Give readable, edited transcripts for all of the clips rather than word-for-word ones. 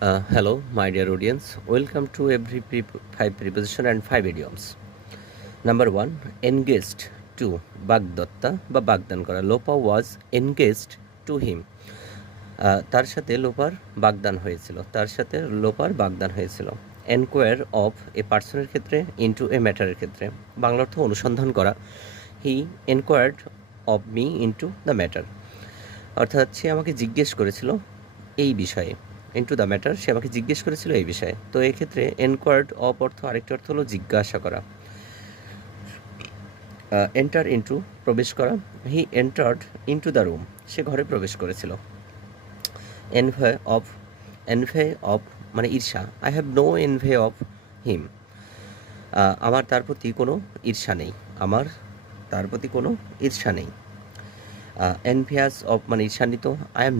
Hello, my dear audience. Welcome to every five preposition and five idioms. Number one, engaged to বাগদত্তা বা বাগদান করা. লোপা ওয়াজ engaged to him. তার সাথে লোপার বাগদান হয়েছিল. তার সাথে লোপার বাগদান হয়েছিল. এনকোয়ার অফ এ পার্সনের ক্ষেত্রে, ইনটু এ ম্যাটারের ক্ষেত্রে. বাংলা অর্থ অনুসন্ধান করা. He enquired of me into the matter. অর্থাৎ সে আমাকে জিজ্ঞেস করেছিল এই বিষয়ে. ইনটু দ্য ম্যাটার, সে আমাকে জিজ্ঞেস করেছিল এই বিষয়ে. তো এক্ষেত্রে এনকোয়ার্ড অফ অর্থ আরেকটি অর্থ হলো জিজ্ঞাসা করা. এন্টার ইনটু প্রবেশ করা. He entered into the room, সে ঘরে প্রবেশ করেছিল. এনভে অফ মানে ঈর্ষা. I have no envy of him, আমার তার প্রতি কোনো ঈর্ষা নেই. আমার তার প্রতি কোনো ঈর্ষা নেই. এনভিয়াস অফ মানে ঈর্ষান্বিত. I am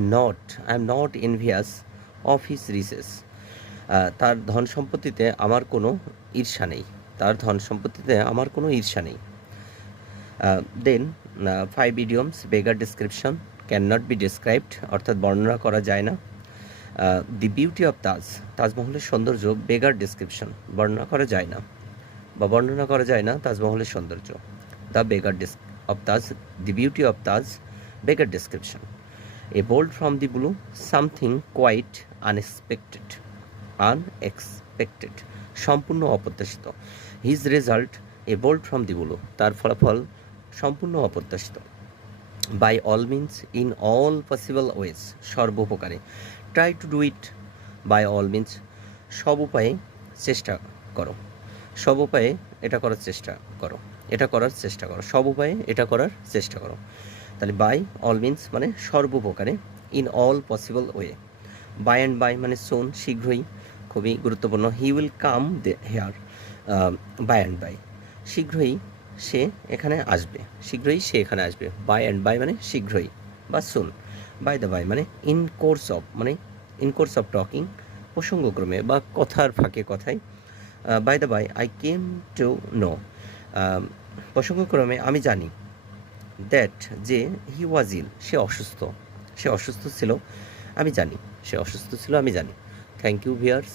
not envious of his riches, তার ধন সম্পত্তিতে আমার কোনো ঈর্ষা নেই. তার ধন সম্পত্তিতে আমার কোনো ঈর্ষা নেই. Then five idioms. Beggar description, can not be described অর্থাৎ বর্ণনা করা যায় না. দি বিউটি অফ তাজমহলের সৌন্দর্য. বেগার ডিসক্রিপশন, বর্ণনা করা যায় না বা বর্ণনা করা যায় না তাজমহলের সৌন্দর্য. The beggar of Taj, the beauty of Taj, beggar description. A bolt from the blue, something quite unexpected. সম্পূর্ণ অপ্রত্যাশিত. His result, a bolt from the blue, তার ফলাফল সম্পূর্ণ অপ্রত্যাশিত. By all means, in all possible ways, সর্বোপকারে. Try to do it by all means, সব উপায়ে চেষ্টা করো. সব উপায়ে এটা করার চেষ্টা করো. সব উপায়ে এটা করার চেষ্টা করো. তাহলে বাই অল মিনস মানে সর্বোপকারে. In all possible way. By and by মানে সোন, শীঘ্রই, খুবই গুরুত্বপূর্ণ. He will come here, by and by, শীঘ্রই সে এখানে আসবে. বাই অ্যান্ড বাই মানে শীঘ্রই বা সুন. বাই দ্য বাই মানে ইন কোর্স অফ টকিং, প্রসঙ্গক্রমে বা কথার ফাঁকে কথায়. By the by I came to know, প্রসঙ্গক্রমে আমি জানি. দ্যাট যে হি ওয়াজ ইল, সে অসুস্থ ছিল, আমি জানি. Thank you viewers.